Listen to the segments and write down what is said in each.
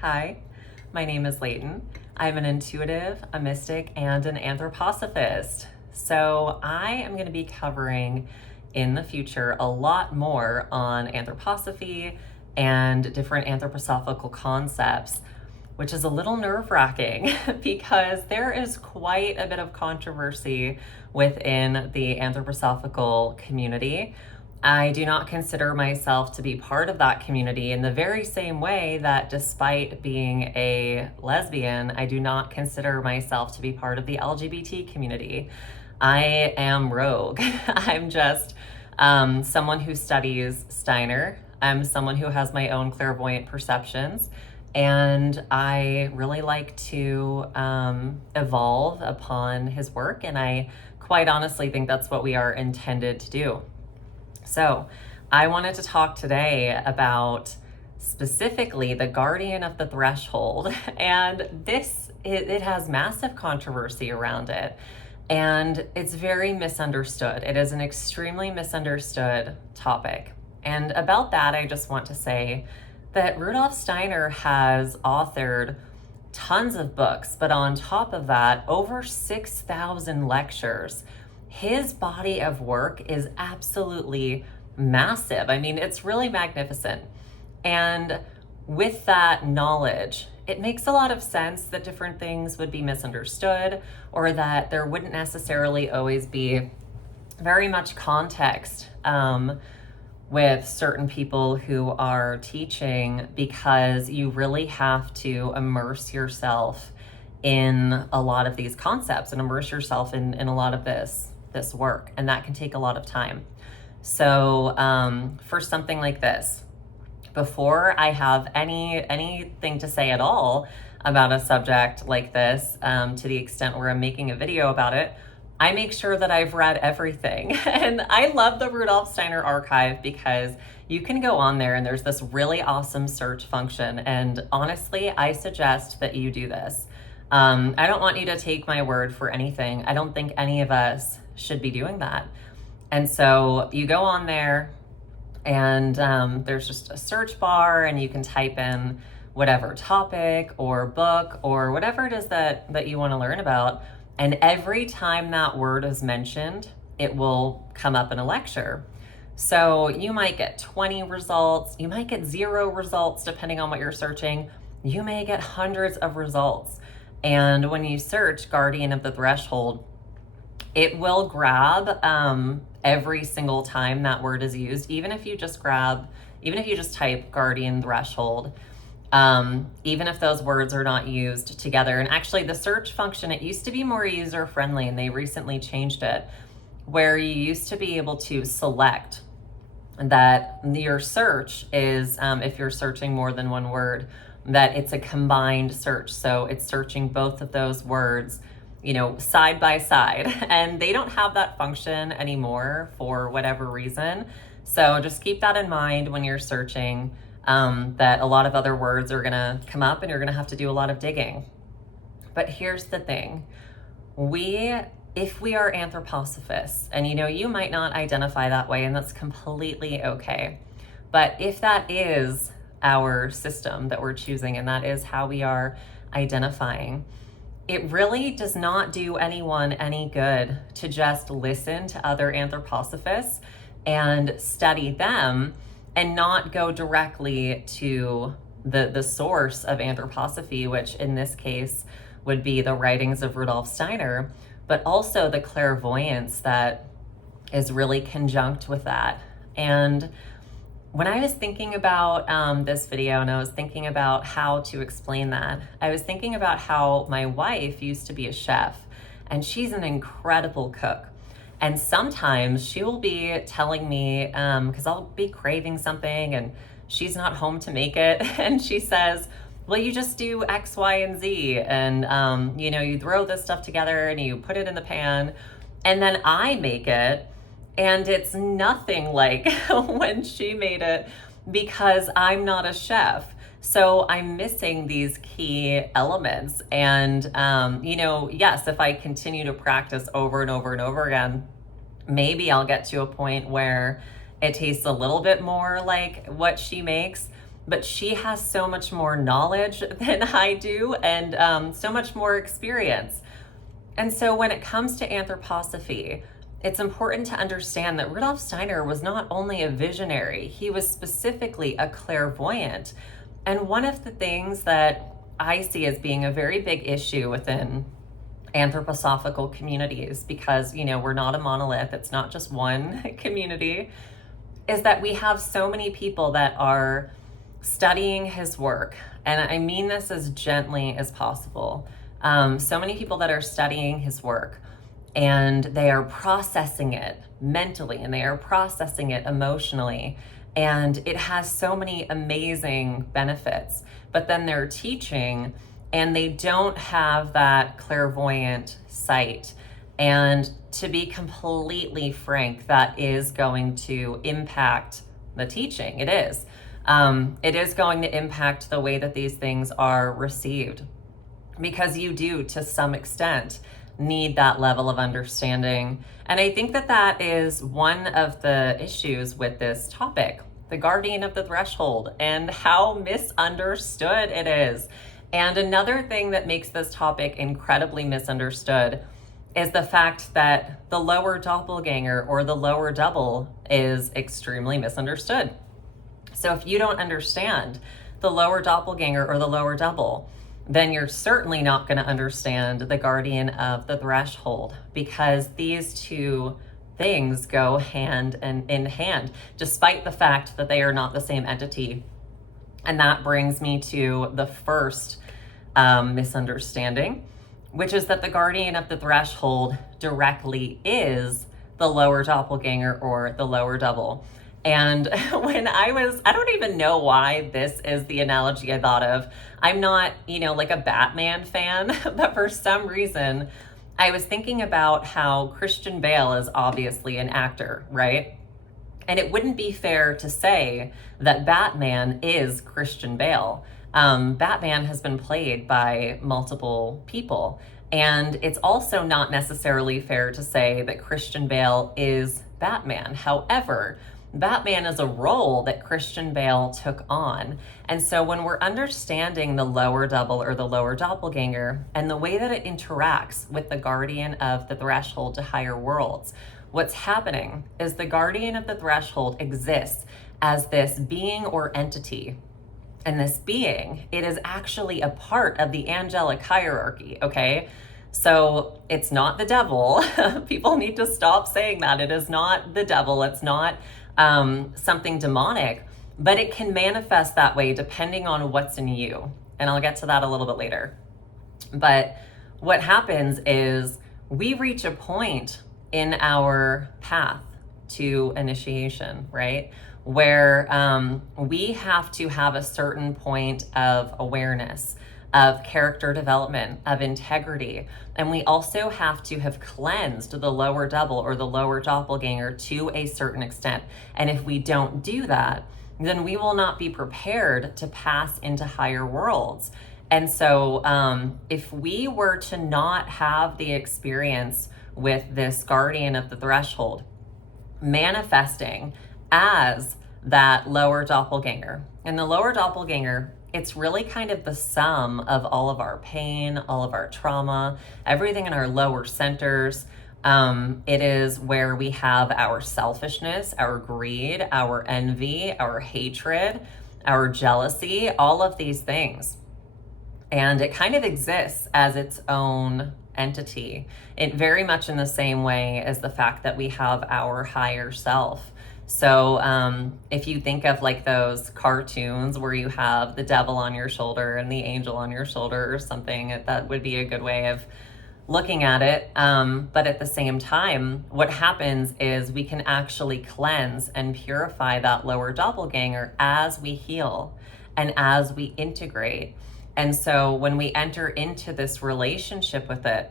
Hi, my name is Layton. I'm an intuitive, a mystic, and an anthroposophist. So I am going to be covering in the future a lot more on anthroposophy and different anthroposophical concepts, which is a little nerve-wracking because there is quite a bit of controversy within the anthroposophical community. I do not consider myself to be part of that community in the very same way that, despite being a lesbian, I do not consider myself to be part of the LGBT community. I am rogue. I'm just someone who studies Steiner. I'm someone who has my own clairvoyant perceptions, and I really like to evolve upon his work, and I quite honestly think that's what we are intended to do. So I wanted to talk today about specifically the guardian of the threshold, and it has massive controversy around it, and it's very misunderstood. It is an extremely misunderstood topic. And about that, I just want to say that Rudolf Steiner has authored tons of books, but on top of that, over 6,000 lectures. His body of work is absolutely massive. I mean, it's really magnificent. And with that knowledge, it makes a lot of sense that different things would be misunderstood, or that there wouldn't necessarily always be very much context with certain people who are teaching, because you really have to immerse yourself in a lot of these concepts and immerse yourself in a lot of this work, and that can take a lot of time. So for something like this, before I have anything to say at all about a subject like this, to the extent where I'm making a video about it, I make sure that I've read everything. And I love the Rudolf Steiner archive because you can go on there and there's this really awesome search function. And honestly, I suggest that you do this. I don't want you to take my word for anything. I don't think any of us should be doing that. And so you go on there and there's just a search bar, and you can type in whatever topic or book or whatever it is that you want to learn about. And every time that word is mentioned, it will come up in a lecture. So you might get 20 results, you might get 0 results depending on what you're searching. You may get hundreds of results. And when you search Guardian of the Threshold, it will grab every single time that word is used, even if you just type Guardian Threshold, even if those words are not used together. And actually the search function, it used to be more user-friendly, and they recently changed it, where you used to be able to select that your search is, if you're searching more than one word, that it's a combined search. So it's searching both of those words, side by side. And they don't have that function anymore for whatever reason. So just keep that in mind when you're searching, that a lot of other words are gonna come up and you're gonna have to do a lot of digging. But here's the thing. If we are anthroposophists, and you might not identify that way, and that's completely okay. But if that is our system that we're choosing, and that is how we are identifying, it really does not do anyone any good to just listen to other anthroposophists and study them and not go directly to the source of anthroposophy, which in this case would be the writings of Rudolf Steiner, but also the clairvoyance that is really conjunct with that. And when I was thinking about this video, and I was thinking about how to explain that, I was thinking about how my wife used to be a chef, and she's an incredible cook. And sometimes she will be telling me, because I'll be craving something and she's not home to make it, and she says, well, you just do X, Y, and Z, and you throw this stuff together and you put it in the pan, and then I make it, and it's nothing like when she made it, because I'm not a chef. So I'm missing these key elements. And, yes, if I continue to practice over and over and over again, maybe I'll get to a point where it tastes a little bit more like what she makes. But she has so much more knowledge than I do, and so much more experience. And so when it comes to anthroposophy, it's important to understand that Rudolf Steiner was not only a visionary, he was specifically a clairvoyant. And one of the things that I see as being a very big issue within anthroposophical communities, because, we're not a monolith, it's not just one community, is that we have so many people that are studying his work. And I mean this as gently as possible. So many people that are studying his work, and they are processing it mentally and they are processing it emotionally. And it has so many amazing benefits, but then they're teaching and they don't have that clairvoyant sight. And to be completely frank, that is going to impact the teaching. It is. It is going to impact the way that these things are received, because you do, to some extent, need that level of understanding. And I think that that is one of the issues with this topic, the guardian of the threshold, and how misunderstood it is. And another thing that makes this topic incredibly misunderstood is the fact that the lower doppelganger or the lower double is extremely misunderstood. So if you don't understand the lower doppelganger or the lower double, then you're certainly not going to understand the guardian of the threshold, because these two things go hand in hand, despite the fact that they are not the same entity. And that brings me to the first misunderstanding, which is that the guardian of the threshold directly is the lower doppelganger or the lower double. And when I don't even know why this is the analogy I thought of. I'm not, like a Batman fan, but for some reason, I was thinking about how Christian Bale is obviously an actor, right? And it wouldn't be fair to say that Batman is Christian Bale. Batman has been played by multiple people. And it's also not necessarily fair to say that Christian Bale is Batman. However, Batman is a role that Christian Bale took on. And so when we're understanding the lower double or the lower doppelganger and the way that it interacts with the guardian of the threshold to higher worlds, what's happening is the guardian of the threshold exists as this being or entity. And this being, it is actually a part of the angelic hierarchy, okay? So it's not the devil. People need to stop saying that. It is not the devil. It's not something demonic, but it can manifest that way depending on what's in you. And I'll get to that a little bit later. But what happens is we reach a point in our path to initiation, right? Where we have to have a certain point of awareness, of character development, of integrity. And we also have to have cleansed the lower double or the lower doppelganger to a certain extent. And if we don't do that, then we will not be prepared to pass into higher worlds. And so if we were to not have the experience with this guardian of the threshold manifesting as that lower doppelganger, and the lower doppelganger, it's really kind of the sum of all of our pain, all of our trauma, everything in our lower centers. It is where we have our selfishness, our greed, our envy, our hatred, our jealousy, all of these things. And it kind of exists as its own entity. It very much in the same way as the fact that we have our higher self. So if you think of like those cartoons where you have the devil on your shoulder and the angel on your shoulder or something, that would be a good way of looking at it. But at the same time, what happens is we can actually cleanse and purify that lower doppelganger as we heal and as we integrate. And so when we enter into this relationship with it,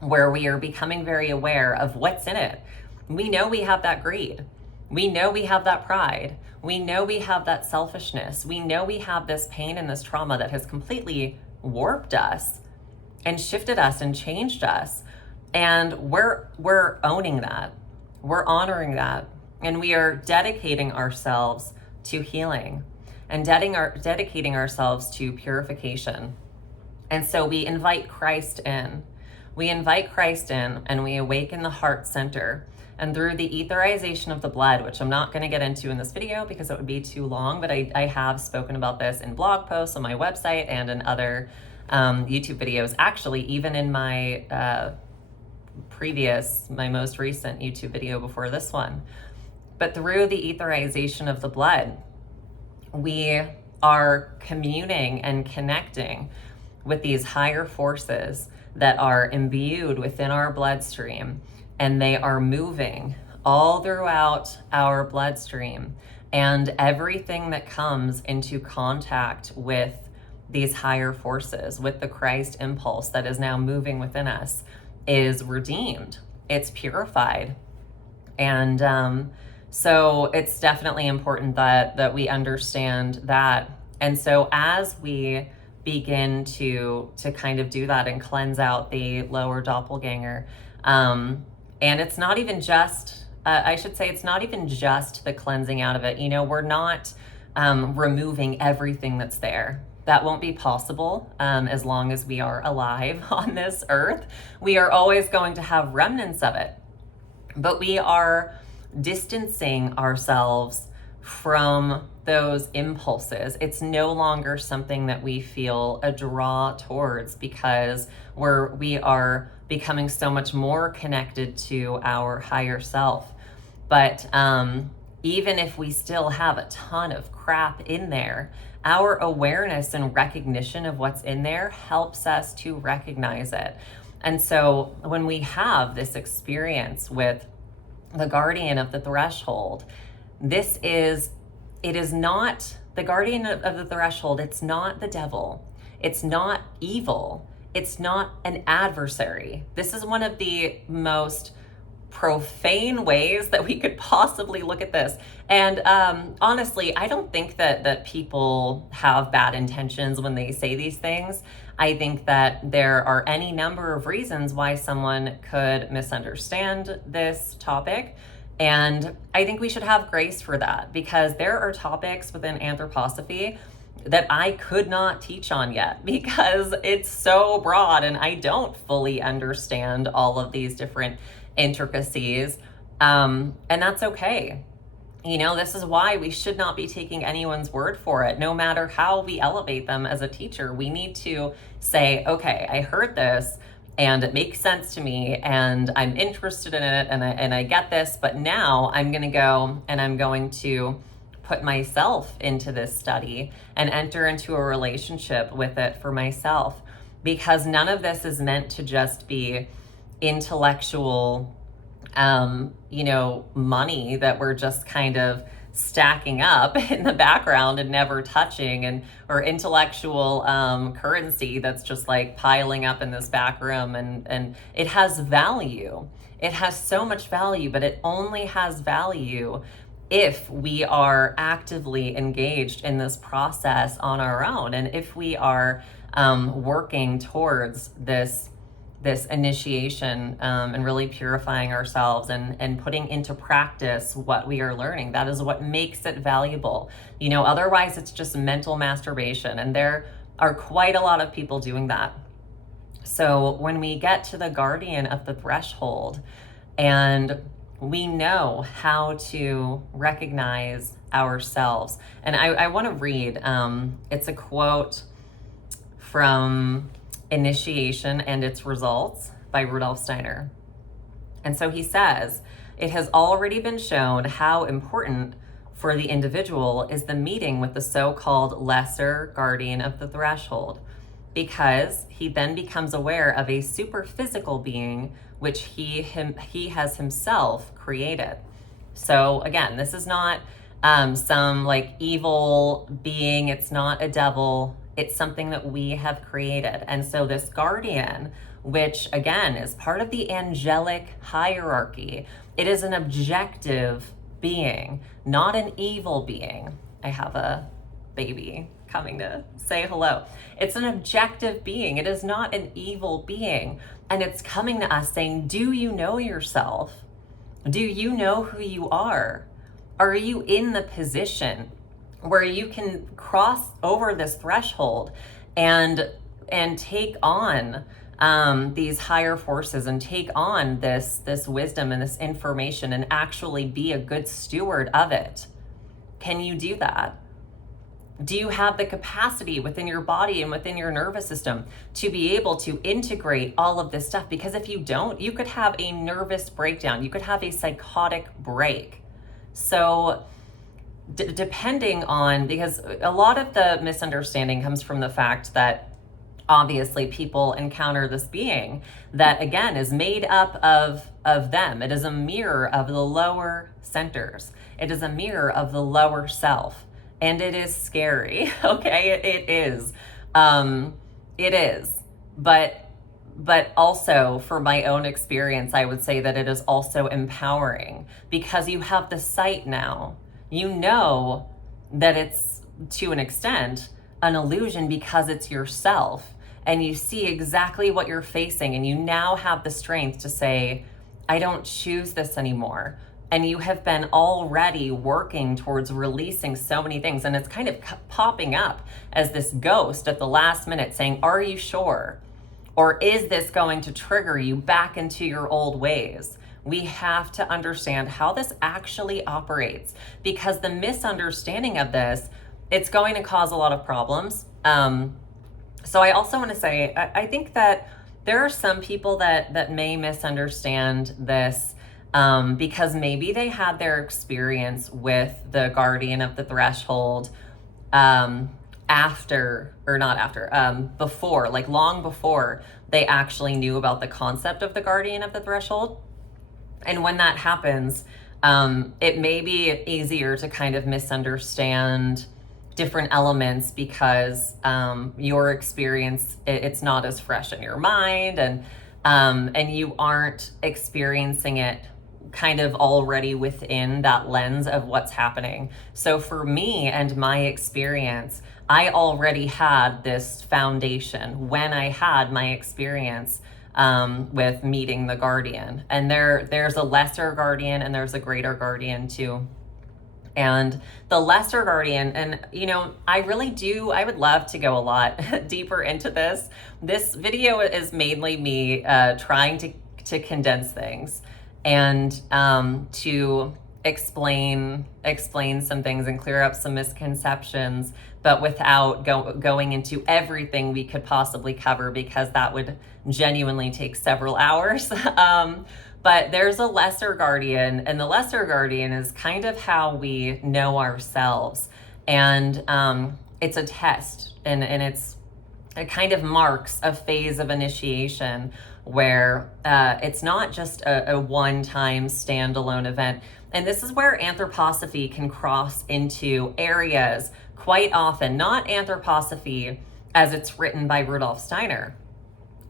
where we are becoming very aware of what's in it, we know we have that greed. We know we have that pride. We know we have that selfishness. We know we have this pain and this trauma that has completely warped us and shifted us and changed us. And we're owning that. We're honoring that. And we are dedicating ourselves to healing and dedicating ourselves to purification. And so we invite Christ in. We invite Christ in and we awaken the heart center. And through the etherization of the blood, which I'm not going to get into in this video because it would be too long, but I have spoken about this in blog posts on my website and in other YouTube videos. Actually, even in my my most recent YouTube video before this one. But through the etherization of the blood, we are communing and connecting with these higher forces that are imbued within our bloodstream, and they are moving all throughout our bloodstream. And everything that comes into contact with these higher forces, with the Christ impulse that is now moving within us, is redeemed. It's purified. And so it's definitely important that we understand that. And so as we begin to kind of do that and cleanse out the lower doppelganger, and it's not even just, I should say, it's not even just the cleansing out of it. You know, we're not removing everything that's there. That won't be possible as long as we are alive on this earth. We are always going to have remnants of it. But we are distancing ourselves from those impulses. It's no longer something that we feel a draw towards because we are becoming so much more connected to our higher self. But even if we still have a ton of crap in there, our awareness and recognition of what's in there helps us to recognize it. And so when we have this experience with the guardian of the threshold, it is not the guardian of the threshold. It's not the devil. It's not evil. It's not an adversary. This is one of the most profane ways that we could possibly look at this. And honestly, I don't think that people have bad intentions when they say these things. I think that there are any number of reasons why someone could misunderstand this topic. And I think we should have grace for that, because there are topics within anthroposophy that I could not teach on yet because it's so broad and I don't fully understand all of these different intricacies. And that's okay. You know, this is why we should not be taking anyone's word for it. No matter how we elevate them as a teacher, we need to say, okay, I heard this and it makes sense to me and I'm interested in it and I get this, but now I'm going to go and I'm going to put myself into this study and enter into a relationship with it for myself, because none of this is meant to just be intellectual, money that we're just kind of stacking up in the background and never touching, or intellectual currency that's just like piling up in this back room. And it has value. It has so much value, but it only has value if we are actively engaged in this process on our own, and if we are working towards this initiation and really purifying ourselves and putting into practice what we are learning. That is what makes it valuable. You know, otherwise it's just mental masturbation, and there are quite a lot of people doing that. So when we get to the guardian of the threshold and we know how to recognize ourselves, and I want to read, it's a quote from Initiation and Its Results by Rudolf Steiner. And so he says, it has already been shown how important for the individual is the meeting with the so-called lesser guardian of the threshold, because he then becomes aware of a superphysical being which he has himself created. So again, this is not some like evil being. It's not a devil. It's something that we have created. And so this guardian, which again is part of the angelic hierarchy, it is an objective being, not an evil being. I have a baby coming to say hello. It's an objective being. It is not an evil being. And it's coming to us saying, do you know yourself? Do you know who you are? Are you in the position where you can cross over this threshold and take on these higher forces and take on this wisdom and this information and actually be a good steward of it? Can you do that? Do you have the capacity within your body and within your nervous system to be able to integrate all of this stuff? Because if you don't, you could have a nervous breakdown. You could have a psychotic break. So depending on, because a lot of the misunderstanding comes from the fact that obviously people encounter this being that, again, is made up of them. It is a mirror of the lower centers. It is a mirror of the lower self. And it is scary, okay? It is. It is. But also, for my own experience, I would say that it is also empowering because you have the sight now. You know that it's, to an extent, an illusion because it's yourself. And you see exactly what you're facing. And you now have the strength to say, I don't choose this anymore. And you have been already working towards releasing so many things. And it's kind of popping up as this ghost at the last minute saying, are you sure? Or is this going to trigger you back into your old ways? We have to understand how this actually operates, because the misunderstanding of this, it's going to cause a lot of problems. So I also want to say, I think that there are some people that may misunderstand this because maybe they had their experience with the guardian of the threshold before, like long before they actually knew about the concept of the guardian of the threshold. And when that happens, it may be easier to kind of misunderstand different elements because your experience, it's not as fresh in your mind, and you aren't experiencing it kind of already within that lens of what's happening. So for me and my experience, I already had this foundation when I had my experience with meeting the guardian. And there's a lesser guardian and there's a greater guardian too. And the lesser guardian, and I would love to go a lot deeper into this. This video is mainly me trying to condense things and to explain some things and clear up some misconceptions, but without going into everything we could possibly cover, because that would genuinely take several hours. But there's a lesser guardian, and the lesser guardian is kind of how we know ourselves. And it's a test, and it kind of marks a phase of initiation where it's not just a one-time standalone event. And this is where anthroposophy can cross into areas quite often, not anthroposophy as it's written by Rudolf Steiner,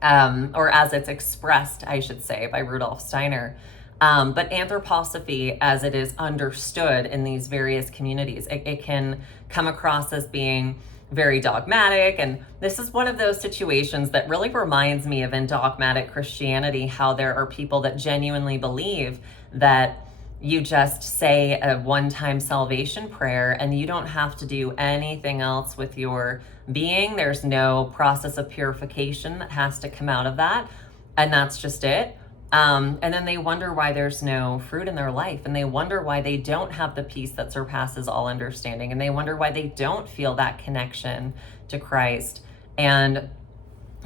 or as it's expressed, I should say, by Rudolf Steiner, but anthroposophy as it is understood in these various communities. It can come across as being very dogmatic, and this is one of those situations that really reminds me of in dogmatic Christianity, how there are people that genuinely believe that you just say a one-time salvation prayer and you don't have to do anything else with your being. There's no process of purification that has to come out of that, and that's just it. And then they wonder why there's no fruit in their life, and they wonder why they don't have the peace that surpasses all understanding, and they wonder why they don't feel that connection to Christ. And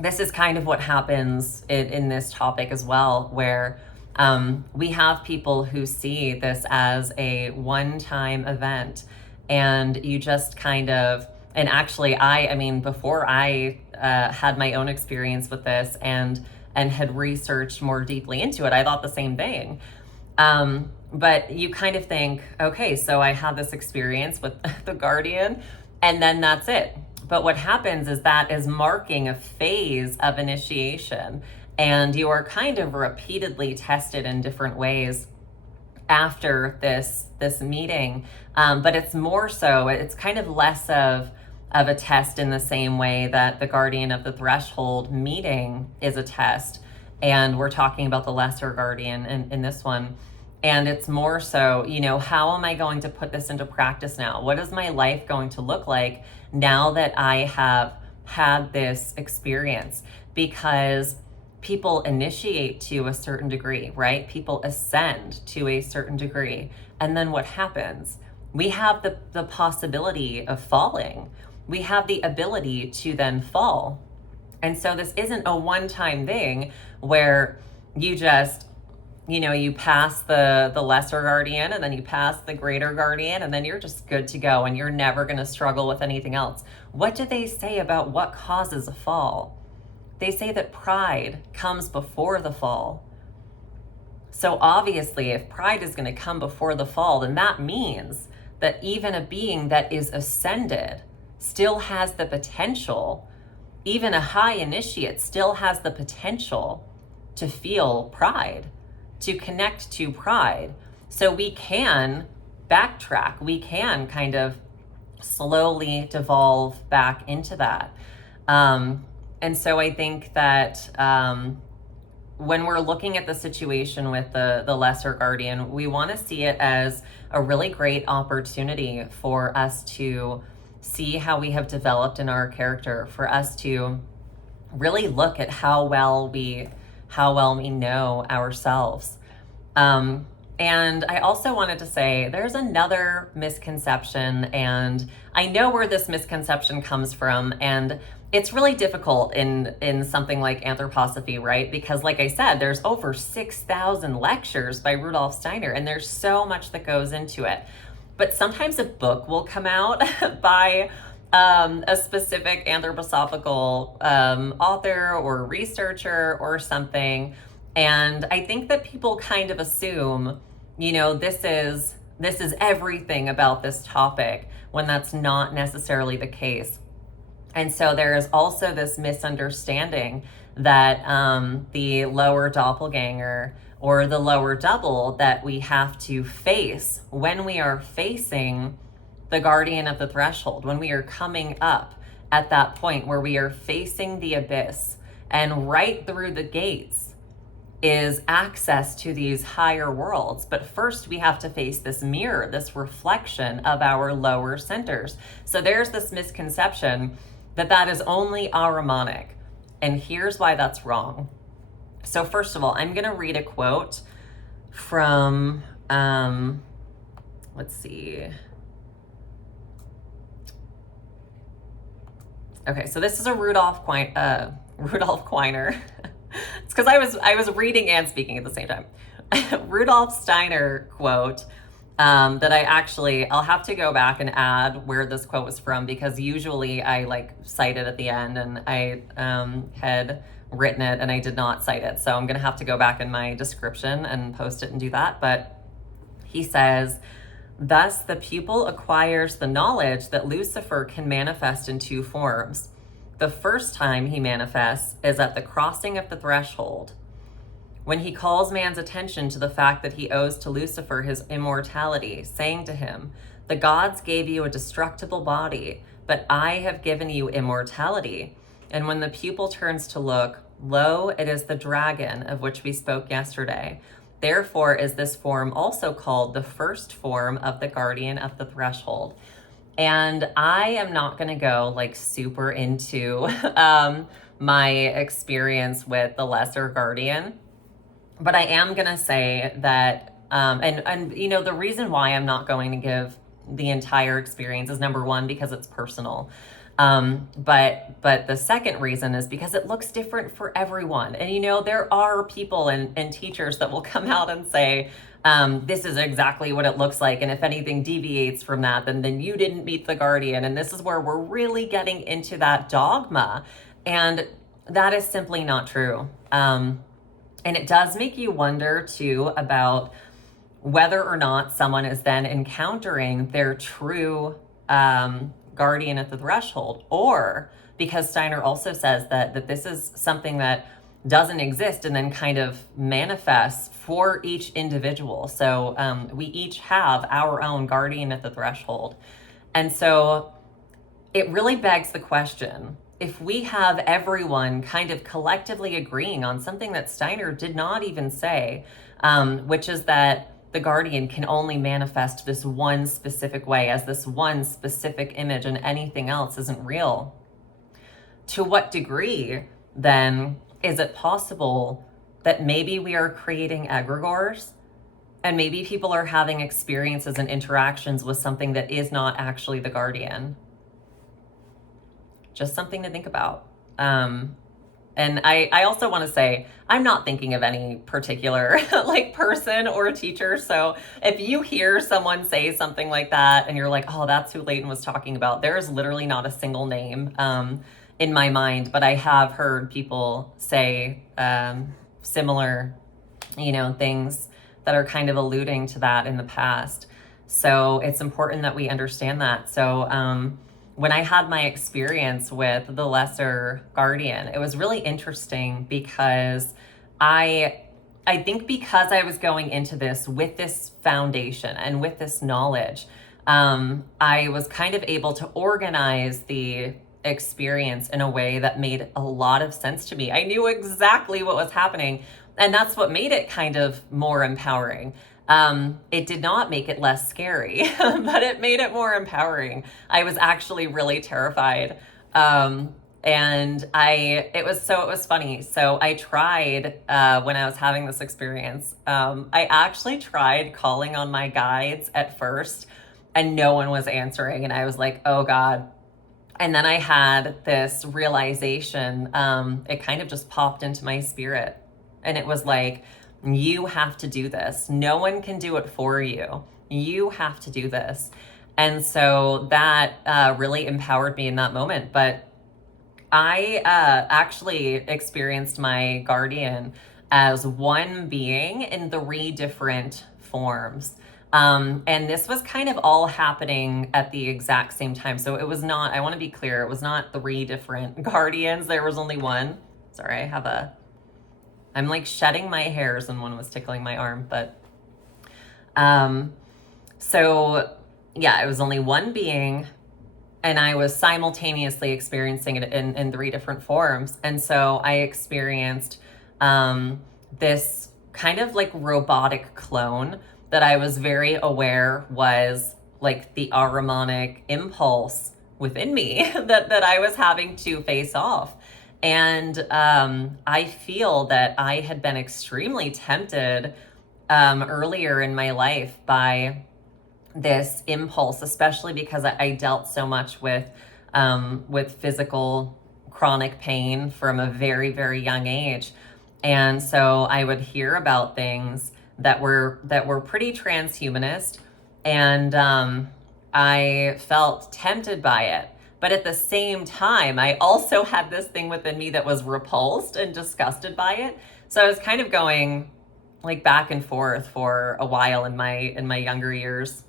this is kind of what happens in this topic as well, where we have people who see this as a one-time event, and you just kind of, and actually I mean, before I had my own experience with this and had researched more deeply into it, I thought the same thing. But you kind of think, okay, so I had this experience with the guardian, and then that's it. But what happens is that is marking a phase of initiation, and you are kind of repeatedly tested in different ways. after this meeting. But it's more so, it's kind of less of a test in the same way that the guardian of the threshold meeting is a test. And we're talking about the lesser guardian in this one. And it's more so, how am I going to put this into practice now? What is my life going to look like now that I have had this experience? Because people initiate to a certain degree, right? People ascend to a certain degree. And then what happens? We have the possibility of falling. We have the ability to then fall. And so this isn't a one-time thing where you just, you pass the lesser guardian and then you pass the greater guardian and then you're just good to go and you're never going to struggle with anything else. What do they say about what causes a fall? They say that pride comes before the fall. So obviously, if pride is going to come before the fall, then that means that even a being that is ascended still has the potential, even a high initiate still has the potential to feel pride, to connect to pride. So we can backtrack, we can kind of slowly devolve back into that. And so I think that when we're looking at the situation with the lesser guardian, we want to see it as a really great opportunity for us to see how we have developed in our character, for us to really look at how well we know ourselves. And I also wanted to say there's another misconception, and I know where this misconception comes from, and it's really difficult in something like Anthroposophy, right? Because like I said, there's over 6,000 lectures by Rudolf Steiner, and there's so much that goes into it. But sometimes a book will come out by a specific anthroposophical author or researcher or something. And I think that people kind of assume, this is everything about this topic, when that's not necessarily the case. And so there is also this misunderstanding that the lower doppelganger or the lower double that we have to face when we are facing the guardian of the threshold, when we are coming up at that point where we are facing the abyss, and right through the gates is access to these higher worlds. But first we have to face this mirror, this reflection of our lower centers. So there's this misconception that is only Ahrimanic. And here's why that's wrong. So first of all, I'm going to read a quote from, let's see. Okay, so this is a Rudolf Quiner. It's because I was reading and speaking at the same time. Rudolf Steiner quote that I'll have to go back and add where this quote was from, because usually I cite it at the end, and I had written it and I did not cite it. So I'm going to have to go back in my description and post it and do that. But he says, thus the pupil acquires the knowledge that Lucifer can manifest in two forms. The first time he manifests is at the crossing of the threshold, when he calls man's attention to the fact that he owes to Lucifer his immortality, saying to him, the gods gave you a destructible body, but I have given you immortality. And when the pupil turns to look, lo, it is the dragon of which we spoke yesterday. Therefore is this form also called the first form of the guardian of the threshold. And I am not going to go super into my experience with the lesser guardian, but I am going to say that, and the reason why I'm not going to give the entire experience is, number one, because it's personal. But the second reason is because it looks different for everyone. And, there are people and teachers that will come out and say, this is exactly what it looks like. And if anything deviates from that, then you didn't meet the guardian. And this is where we're really getting into that dogma. And that is simply not true. And it does make you wonder too about whether or not someone is then encountering their true guardian at the threshold, or because Steiner also says that this is something that doesn't exist and then kind of manifests for each individual. So we each have our own guardian at the threshold. And so it really begs the question, if we have everyone kind of collectively agreeing on something that Steiner did not even say, which is that the guardian can only manifest this one specific way as this one specific image and anything else isn't real, to what degree then is it possible that maybe we are creating egregores and maybe people are having experiences and interactions with something that is not actually the guardian? Just something to think about. And I also want to say, I'm not thinking of any particular like person or teacher. So if you hear someone say something like that and you're like, oh, that's who Leighton was talking about, there is literally not a single name in my mind, but I have heard people say similar, things that are kind of alluding to that in the past. So it's important that we understand that. So when I had my experience with the lesser guardian, it was really interesting because I think because I was going into this with this foundation and with this knowledge, I was kind of able to organize the experience in a way that made a lot of sense to me. I knew exactly what was happening, and that's what made it kind of more empowering. It did not make it less scary, but it made it more empowering. I was actually really terrified. And it was funny. So I tried, when I was having this experience, I actually tried calling on my guides at first and no one was answering. And I was like, oh God. And then I had this realization, it kind of just popped into my spirit. And it was like, you have to do this. No one can do it for you. You have to do this. And so that really empowered me in that moment. But I actually experienced my guardian as one being in 3 different forms. And this was kind of all happening at the exact same time. So it was not, I want to be clear, it was not 3 different guardians. There was only one. Sorry, I'm like shedding my hairs and one was tickling my arm, but, so yeah, it was only one being and I was simultaneously experiencing it in 3 different forms. And so I experienced, this kind of like robotic clone that I was very aware was like the Ahrimanic impulse within me that I was having to face off. And I feel that I had been extremely tempted earlier in my life by this impulse, especially because I dealt so much with physical chronic pain from a very, very young age. And so I would hear about things that were pretty transhumanist, and I felt tempted by it. But at the same time, I also had this thing within me that was repulsed and disgusted by it. So I was kind of going like back and forth for a while in my younger years,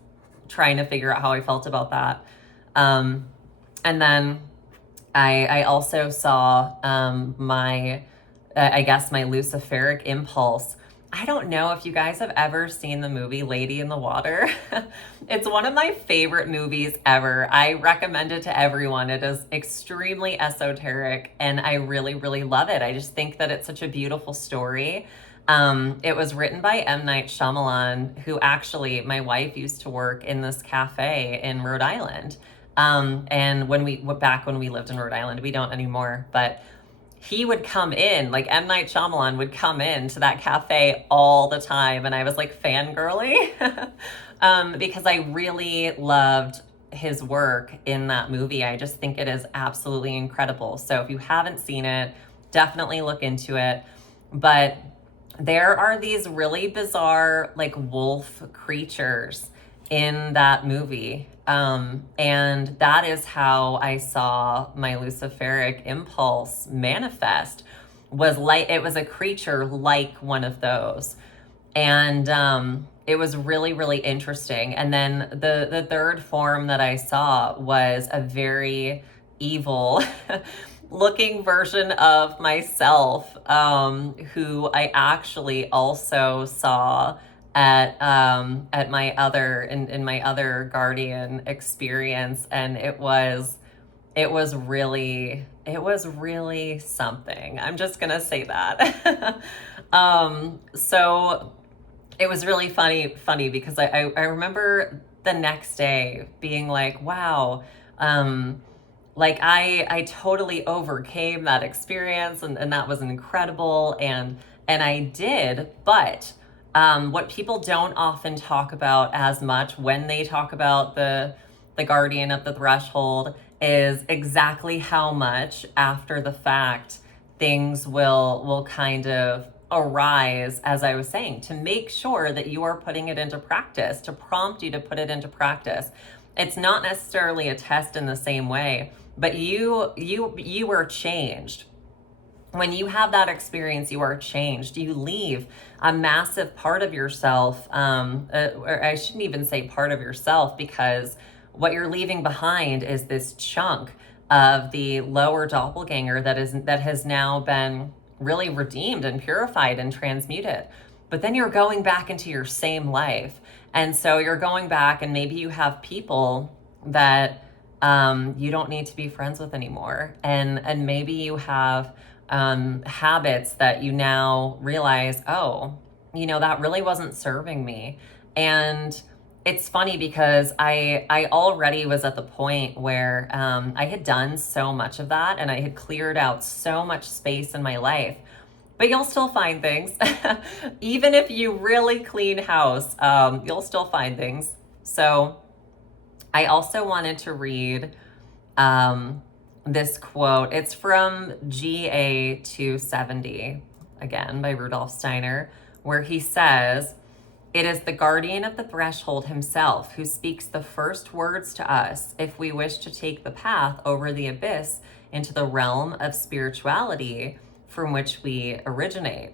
trying to figure out how I felt about that. And then I also saw my Luciferic impulse. I don't know if you guys have ever seen the movie Lady in the Water. It's one of my favorite movies ever. I recommend it to everyone. It is extremely esoteric and I really, really love it. I just think that it's such a beautiful story. It was written by M. Night Shyamalan, who actually, my wife used to work in this cafe in Rhode Island. And back when we lived in Rhode Island, we don't anymore, but he would come in, like M. Night Shyamalan would come in to that cafe all the time. And I was like fangirly because I really loved his work in that movie. I just think it is absolutely incredible. So if you haven't seen it, definitely look into it. But there are these really bizarre like wolf creatures in that movie. And that is how I saw my Luciferic impulse manifest, it was a creature like one of those. And it was really, really interesting. And then the 3rd form that I saw was a very evil looking version of myself, who I actually also saw at my other in my other guardian experience, and it was really something. I'm just gonna say that. So it was really funny because I remember the next day being like, wow, like I totally overcame that experience, and that was incredible, and I did. But what people don't often talk about as much when they talk about the guardian of the threshold is exactly how much after the fact things will kind of arise, as I was saying, to make sure that you are putting it into practice, to prompt you to put it into practice. It's not necessarily a test in the same way, but you are changed. When you have that experience, you are changed. You leave a massive part of yourself, or I shouldn't even say part of yourself, because what you're leaving behind is this chunk of the lower doppelganger that has now been really redeemed and purified and transmuted. But then you're going back into your same life. And so you're going back, and maybe you have people that you don't need to be friends with anymore. And maybe you have habits that you now realize, oh, that really wasn't serving me. And it's funny because I already was at the point where I had done so much of that, and I had cleared out so much space in my life. But you'll still find things. Even if you really clean house, you'll still find things. So I also wanted to read this quote. It's from GA 270, again, by Rudolf Steiner, where he says, "It is the guardian of the threshold himself who speaks the first words to us if we wish to take the path over the abyss into the realm of spirituality from which we originate.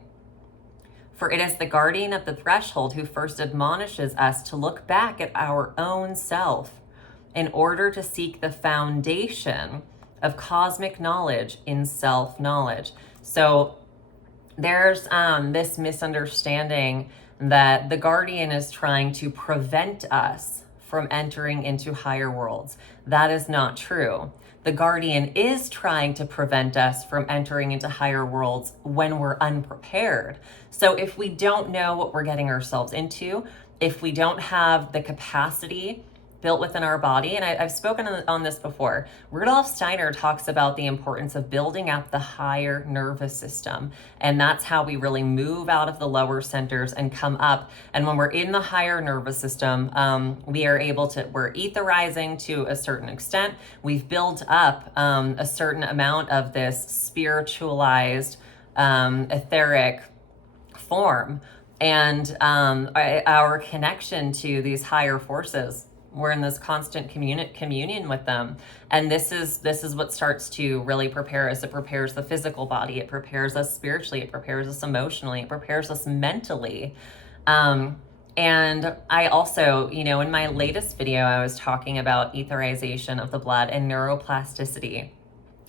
For it is the guardian of the threshold who first admonishes us to look back at our own self in order to seek the foundation of cosmic knowledge in self-knowledge." So there's this misunderstanding that the guardian is trying to prevent us from entering into higher worlds. That is not true. The guardian is trying to prevent us from entering into higher worlds when we're unprepared. So if we don't know what we're getting ourselves into, if we don't have the capacity built within our body, and I've spoken on this before, Rudolf Steiner talks about the importance of building up the higher nervous system, and that's how we really move out of the lower centers and come up. And when we're in the higher nervous system, we are able to, we're etherizing to a certain extent. We've built up a certain amount of this spiritualized, etheric form, and our connection to these higher forces. We're in this constant communion with them. And this is what starts to really prepare us. It prepares the physical body. It prepares us spiritually. It prepares us emotionally. It prepares us mentally. And I also, in my latest video, I was talking about etherization of the blood and neuroplasticity.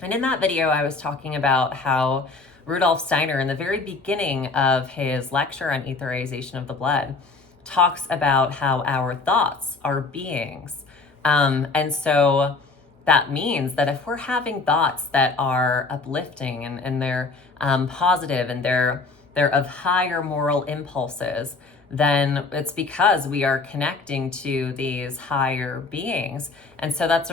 And in that video, I was talking about how Rudolf Steiner, in the very beginning of his lecture on etherization of the blood, talks about how our thoughts are beings. And so that means that if we're having thoughts that are uplifting and they're positive and they're of higher moral impulses, then it's because we are connecting to these higher beings. And so it's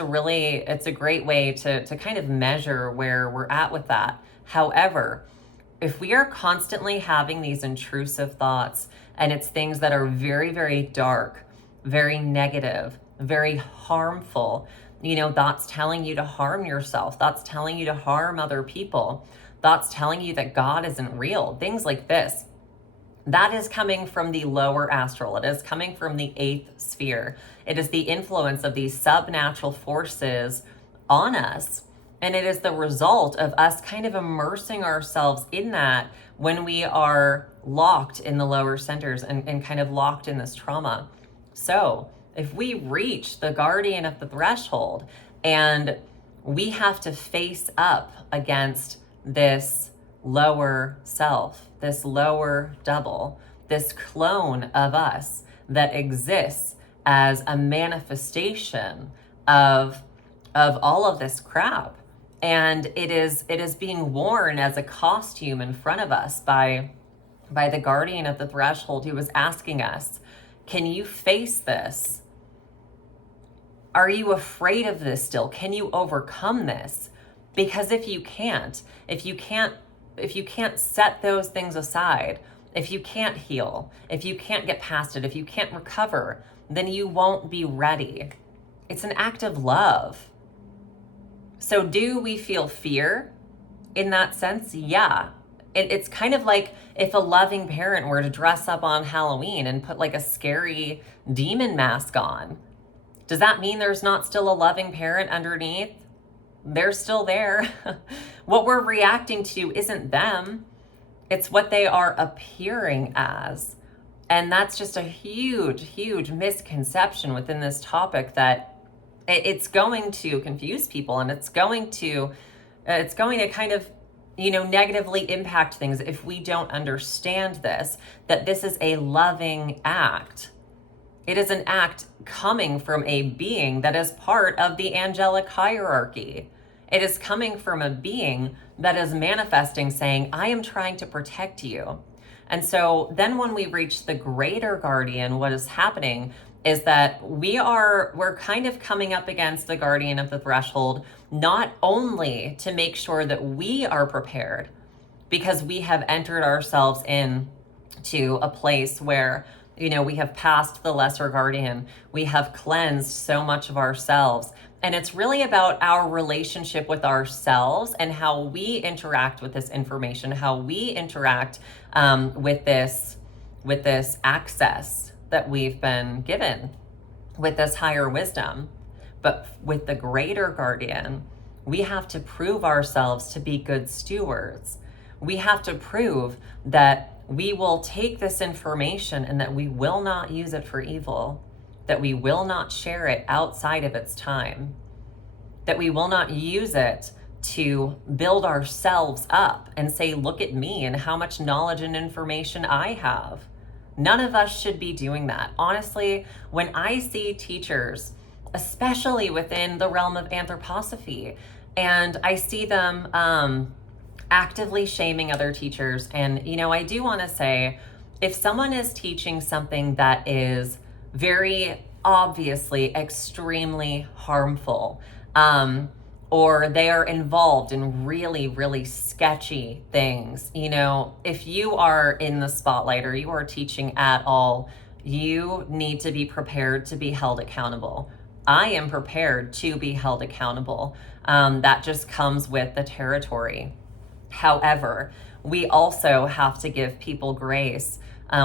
a great way to kind of measure where we're at with that. However, if we are constantly having these intrusive thoughts, and it's things that are very, very dark, very negative, very harmful, thoughts telling you to harm yourself, thoughts telling you to harm other people, thoughts telling you that God isn't real, things like this, that is coming from the lower astral. It is coming from the 8th sphere. It is the influence of these subnatural forces on us. And it is the result of us kind of immersing ourselves in that when we are locked in the lower centers and kind of locked in this trauma. So if we reach the guardian of the threshold and we have to face up against this lower self, this lower double, this clone of us that exists as a manifestation of all of this crap. And it is being worn as a costume in front of us by the guardian at the threshold, who was asking us, can you face this? Are you afraid of this still? Can you overcome this? Because if you can't set those things aside, if you can't heal, if you can't get past it, if you can't recover, then you won't be ready. It's an act of love. So do we feel fear in that sense? Yeah. It's kind of like if a loving parent were to dress up on Halloween and put like a scary demon mask on. Does that mean there's not still a loving parent underneath? They're still there. What we're reacting to isn't them. It's what they are appearing as. And that's just a huge, huge misconception within this topic, that it's going to confuse people, and it's going to kind of, negatively impact things if we don't understand this, that this is a loving act. It is an act coming from a being that is part of the angelic hierarchy. It is coming from a being that is manifesting, saying, I am trying to protect you. And so then when we reach the greater guardian, what is happening is that we're kind of coming up against the guardian of the threshold, not only to make sure that we are prepared, because we have entered ourselves in to a place where, we have passed the lesser guardian, we have cleansed so much of ourselves. And it's really about our relationship with ourselves and how we interact with this information, how we interact with this access that we've been given, with this higher wisdom. But with the greater guardian, we have to prove ourselves to be good stewards. We have to prove that we will take this information and that we will not use it for evil, that we will not share it outside of its time, that we will not use it to build ourselves up and say, look at me and how much knowledge and information I have. None of us should be doing that. Honestly, when I see teachers, especially within the realm of anthroposophy, and I see them actively shaming other teachers, and I do want to say, if someone is teaching something that is very obviously extremely harmful, or they are involved in really, really sketchy things, if you are in the spotlight or you are teaching at all, you need to be prepared to be held accountable. I am prepared to be held accountable. That just comes with the territory. However, we also have to give people grace.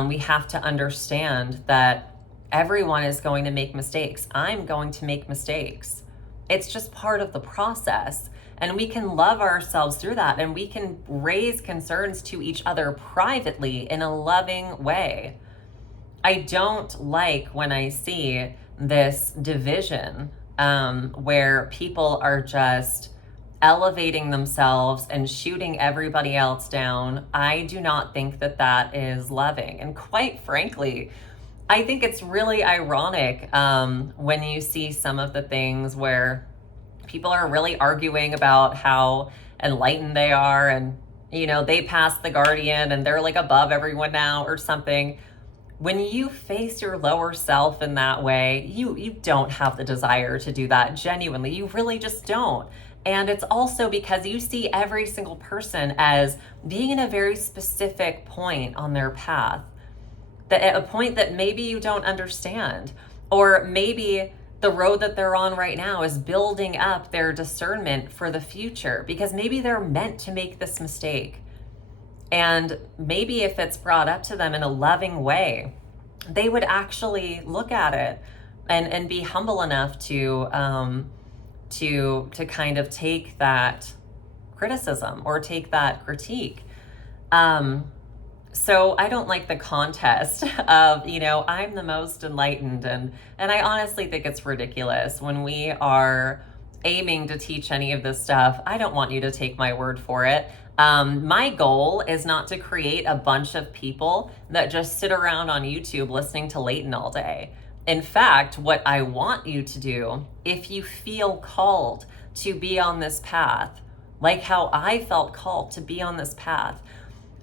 We have to understand that everyone is going to make mistakes. I'm going to make mistakes. It's just part of the process. And we can love ourselves through that. And we can raise concerns to each other privately in a loving way. I don't like when I see this division where people are just elevating themselves and shooting everybody else down. I do not think that that is loving. And quite frankly, I think it's really ironic when you see some of the things where people are really arguing about how enlightened they are, and they passed the guardian and they're like above everyone now or something. When you face your lower self in that way, you don't have the desire to do that. Genuinely, you really just don't. And it's also because you see every single person as being in a very specific point on their path, that at a point that maybe you don't understand, or maybe the road that they're on right now is building up their discernment for the future, because maybe they're meant to make this mistake. And maybe if it's brought up to them in a loving way, they would actually look at it and be humble enough to kind of take that criticism or take that critique. So I don't like the contest of, I'm the most enlightened. And I honestly think it's ridiculous when we are aiming to teach any of this stuff. I don't want you to take my word for it. My goal is not to create a bunch of people that just sit around on YouTube listening to Leighton all day. In fact, what I want you to do, if you feel called to be on this path, like how I felt called to be on this path,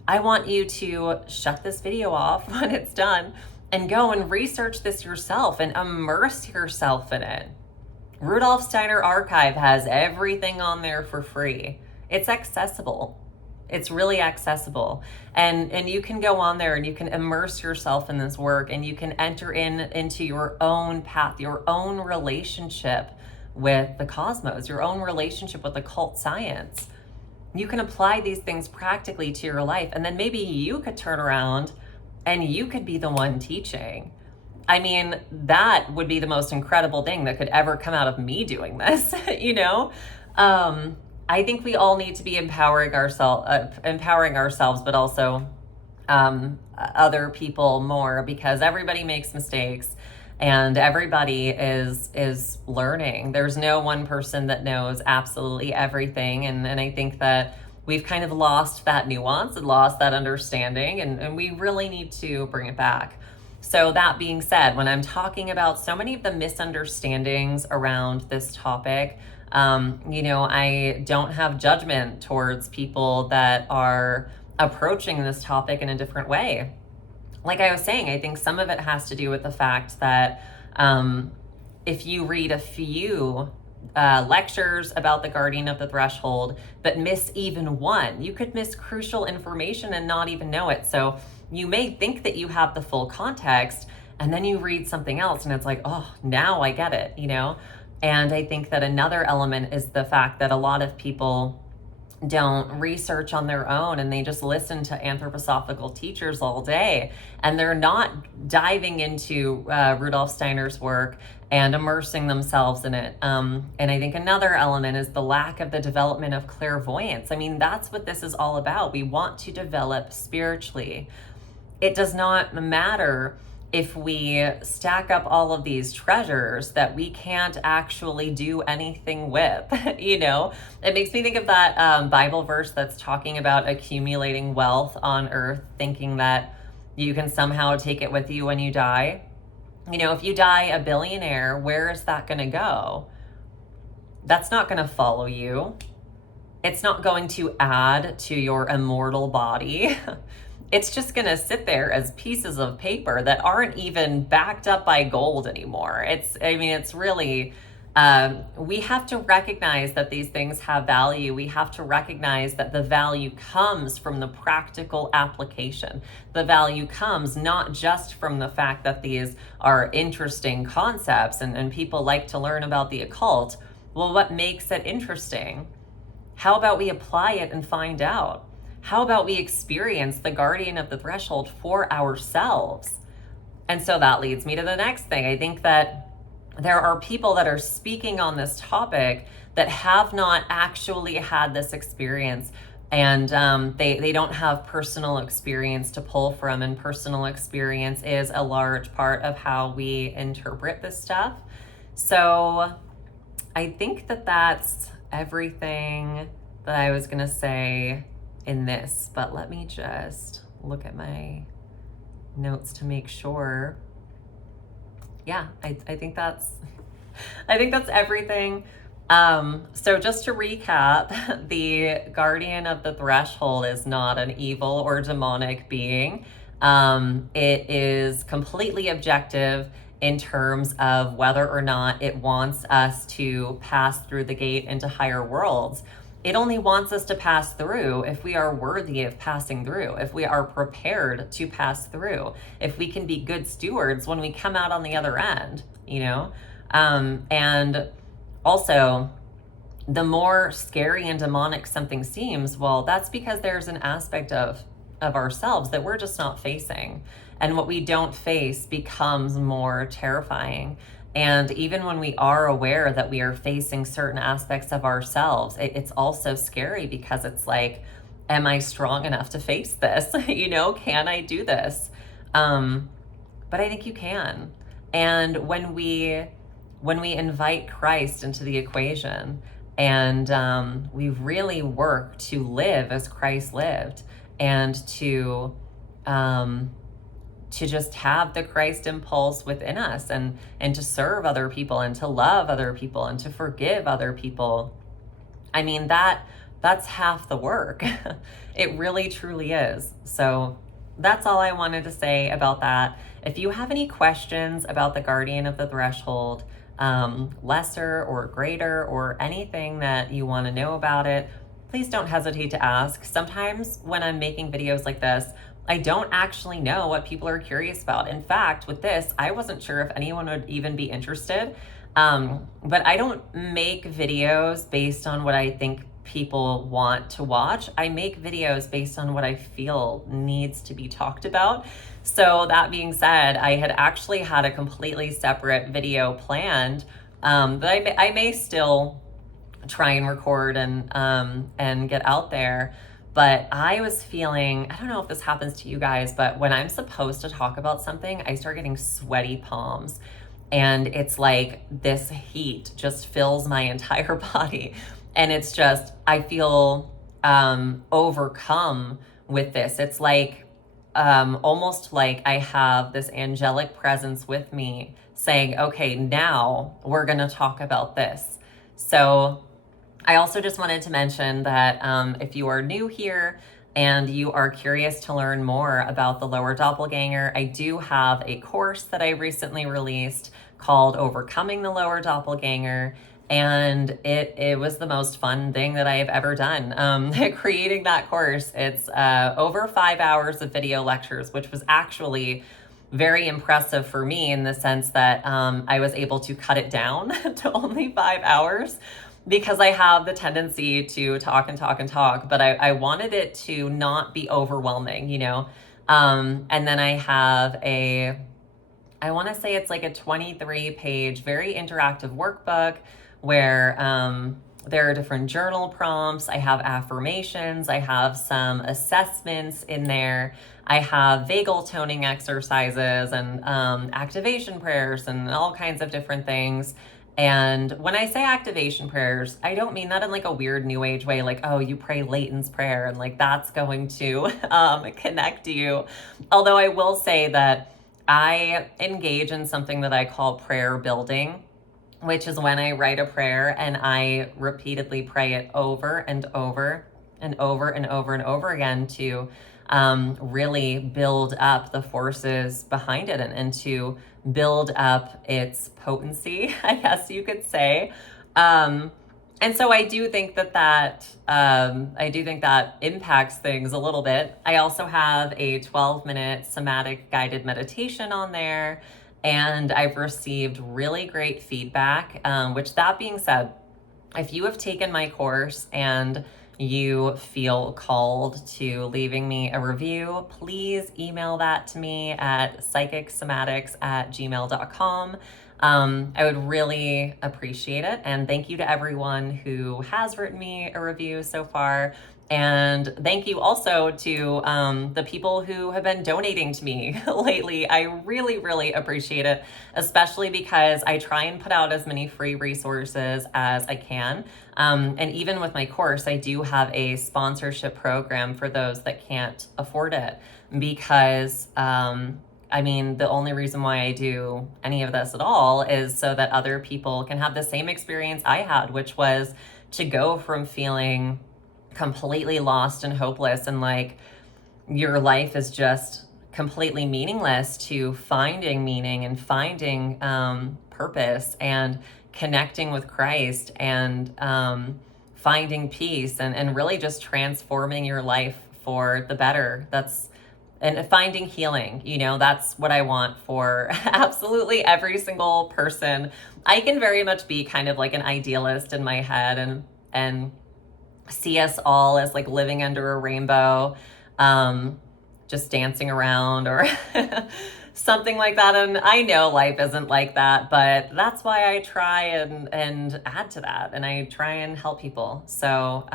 I want you to shut this video off when it's done and go and research this yourself and immerse yourself in it. Rudolf Steiner Archive has everything on there for free. It's accessible. It's really accessible. And you can go on there and you can immerse yourself in this work, and you can enter into your own path, your own relationship with the cosmos, your own relationship with occult science. You can apply these things practically to your life, and then maybe you could turn around and you could be the one teaching. I mean, that would be the most incredible thing that could ever come out of me doing this, you know? I think we all need to be empowering ourselves, but also other people more, because everybody makes mistakes and everybody is learning. There's no one person that knows absolutely everything. And I think that we've kind of lost that nuance and lost that understanding, and we really need to bring it back. So that being said, when I'm talking about so many of the misunderstandings around this topic, I don't have judgment towards people that are approaching this topic in a different way. Like I was saying, I think some of it has to do with the fact that if you read a few lectures about the Guardian of the Threshold, but miss even one, you could miss crucial information and not even know it. So you may think that you have the full context, and then you read something else and it's like, oh, now I get it, And I think that another element is the fact that a lot of people don't research on their own, and they just listen to anthroposophical teachers all day, and they're not diving into Rudolf Steiner's work and immersing themselves in it. And I think another element is the lack of the development of clairvoyance. I mean, that's what this is all about. We want to develop spiritually. It does not matter if we stack up all of these treasures that we can't actually do anything with. It makes me think of that Bible verse that's talking about accumulating wealth on earth, thinking that you can somehow take it with you when you die. If you die a billionaire, where is that going to go? That's not going to follow you. It's not going to add to your immortal body. It's just going to sit there as pieces of paper that aren't even backed up by gold anymore. It's really, we have to recognize that these things have value. We have to recognize that the value comes from the practical application. The value comes not just from the fact that these are interesting concepts and people like to learn about the occult. Well, what makes it interesting? How about we apply it and find out? How about we experience the Guardian of the Threshold for ourselves? And so that leads me to the next thing. I think that there are people that are speaking on this topic that have not actually had this experience, and they don't have personal experience to pull from, and personal experience is a large part of how we interpret this stuff. So I think that that's everything that I was going to say in this, but let me just look at my notes to make sure. Yeah, I think that's everything. So just to recap, the Guardian of the Threshold is not an evil or demonic being. It is completely objective in terms of whether or not it wants us to pass through the gate into higher worlds. It only wants us to pass through if we are worthy of passing through, if we are prepared to pass through, if we can be good stewards when we come out on the other end, And also, the more scary and demonic something seems, well, that's because there's an aspect of ourselves that we're just not facing. And what we don't face becomes more terrifying. And even when we are aware that we are facing certain aspects of ourselves, it's also scary, because it's like, am I strong enough to face this? Can I do this? But I think you can. And when we when we invite Christ into the equation and we really work to live as Christ lived and to just have the Christ impulse within us and to serve other people and to love other people and to forgive other people. I mean, that's half the work. It really truly is. So that's all I wanted to say about that. If you have any questions about the guardian of the threshold, lesser or greater or anything that you want to know about it, please don't hesitate to ask. Sometimes when I'm making videos like this, I don't actually know what people are curious about. In fact, with this, I wasn't sure if anyone would even be interested. But I don't make videos based on what I think people want to watch. I make videos based on what I feel needs to be talked about. So that being said, I had actually had a completely separate video planned that I may still try and record and get out there. But I was feeling, I don't know if this happens to you guys, but when I'm supposed to talk about something, I start getting sweaty palms. And it's like this heat just fills my entire body. And it's just, I feel overcome with this. It's like almost like I have this angelic presence with me saying, okay, now we're going to talk about this. So I also just wanted to mention that if you are new here and you are curious to learn more about the lower doppelganger, I do have a course that I recently released called Overcoming the Lower Doppelganger. And it was the most fun thing that I have ever done. Creating that course, it's over 5 hours of video lectures, which was actually very impressive for me in the sense that I was able to cut it down to only 5 hours because I have the tendency to talk and talk and talk, but I wanted it to not be overwhelming, you know? And then I have I want to say it's like a 23-page, very interactive workbook where there are different journal prompts. I have affirmations. I have some assessments in there. I have vagal toning exercises and activation prayers and all kinds of different things. And when I say activation prayers, I don't mean that in like a weird new age way, like, oh, you pray Leighton's prayer and like that's going to connect you. Although I will say that I engage in something that I call prayer building, which is when I write a prayer and I repeatedly pray it over and over and over and over and over again to really build up the forces behind it and to build up its potency, I guess you could say. And so I do think that impacts things a little bit. I also have a 12-minute somatic guided meditation on there, and I've received really great feedback, which that being said, if you have taken my course and you feel called to leaving me a review, please email that to me at psychicsomatics@gmail.com. I would really appreciate it. And thank you to everyone who has written me a review so far. And thank you also to the people who have been donating to me lately. I really, really appreciate it, especially because I try and put out as many free resources as I can. And even with my course, I do have a sponsorship program for those that can't afford it because I mean, the only reason why I do any of this at all is so that other people can have the same experience I had, which was to go from feeling completely lost and hopeless and like your life is just completely meaningless to finding meaning and finding purpose and connecting with Christ and finding peace and really just transforming your life for the better. And finding healing, you know, that's what I want for absolutely every single person. I can very much be kind of like an idealist in my head and see us all as like living under a rainbow, just dancing around or something like that. And I know life isn't like that, but that's why I try and add to that. And I try and help people. So,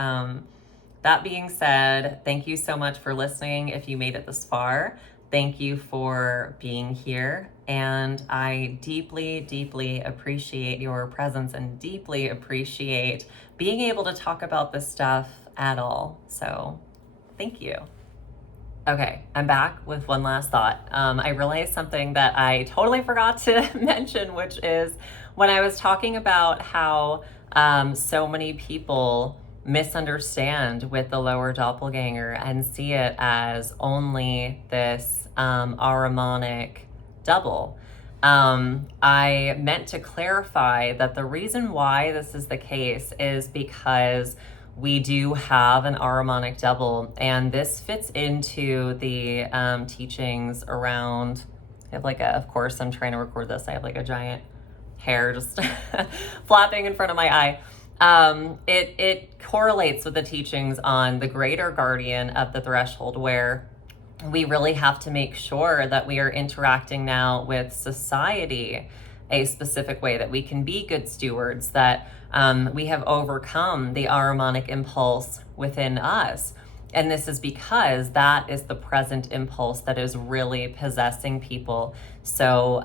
that being said, thank you so much for listening if you made it this far. thank you for being here. And I deeply, deeply appreciate your presence and deeply appreciate being able to talk about this stuff at all. So thank you. Okay, I'm back with one last thought. I realized something that I totally forgot to mention, which is when I was talking about how so many people misunderstand with the lower doppelganger and see it as only this Ahrimanic double. I meant to clarify that the reason why this is the case is because we do have an Ahrimanic double, and this fits into the teachings around. I have of course, I'm trying to record this. I have a giant hair just flapping in front of my eye. It correlates with the teachings on the greater guardian of the threshold, where we really have to make sure that we are interacting now with society a specific way, that we can be good stewards, that we have overcome the Ahrimanic impulse within us. And this is because that is the present impulse that is really possessing people. So,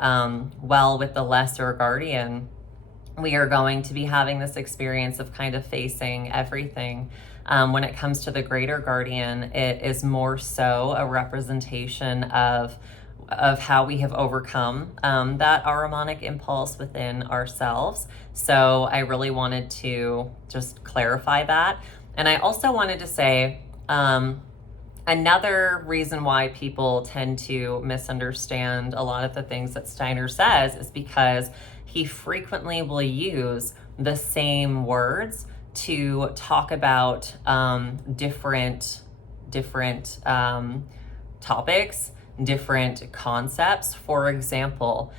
with the lesser guardian, we are going to be having this experience of kind of facing everything. When it comes to the greater guardian, it is more so a representation of how we have overcome that Ahrimanic impulse within ourselves. So I really wanted to just clarify that. And I also wanted to say another reason why people tend to misunderstand a lot of the things that Steiner says is because he frequently will use the same words to talk about different topics, different concepts. For example,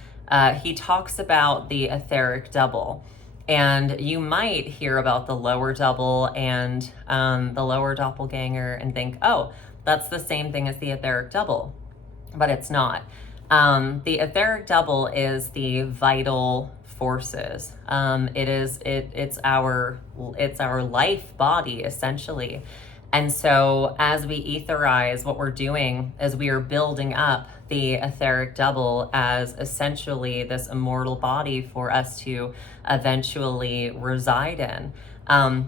he talks about the etheric double, and you might hear about the lower double and the lower doppelganger and think, oh, that's the same thing as the etheric double, but it's not. The etheric double is the vital forces. It's our life body, essentially. And so as we etherize, what we're doing is we are building up the etheric double as essentially this immortal body for us to eventually reside in.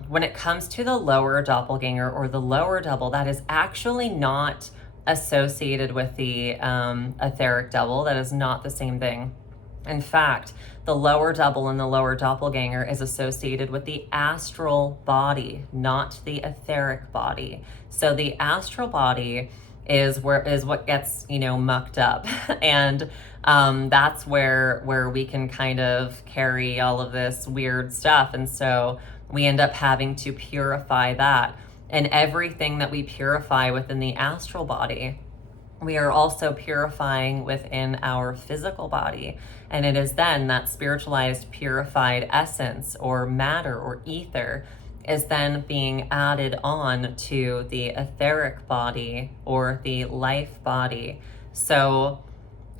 When it comes to the lower doppelganger or the lower double, that is actually not associated with the etheric double. That is not the same thing. In fact, the lower double and the lower doppelganger is associated with the astral body, not the etheric body. So the astral body is what gets, mucked up. And that's where we can kind of carry all of this weird stuff. And so we end up having to purify that. And everything that we purify within the astral body, we are also purifying within our physical body. And it is then that spiritualized, purified essence or matter or ether is then being added on to the etheric body or the life body. So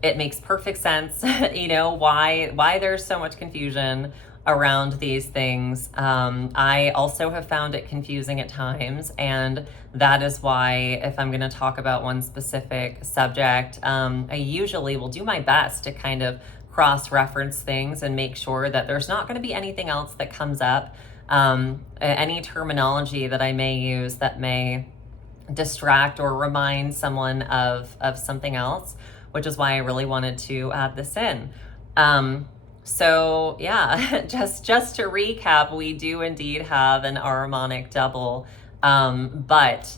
it makes perfect sense, why there's so much confusion around these things. I also have found it confusing at times, and that is why if I'm going to talk about one specific subject, I usually will do my best to kind of cross-reference things and make sure that there's not going to be anything else that comes up, any terminology that I may use that may distract or remind someone of something else, which is why I really wanted to add this in. So yeah, just to recap, we do indeed have an Ahrimanic double, but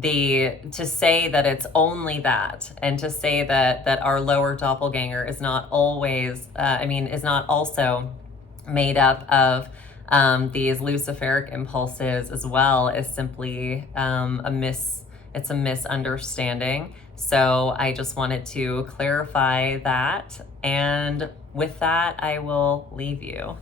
to say that it's only that, and to say that our lower doppelganger is not always, is not also made up of these Luciferic impulses as well, is simply it's a misunderstanding. So I just wanted to clarify that, and with that, I will leave you.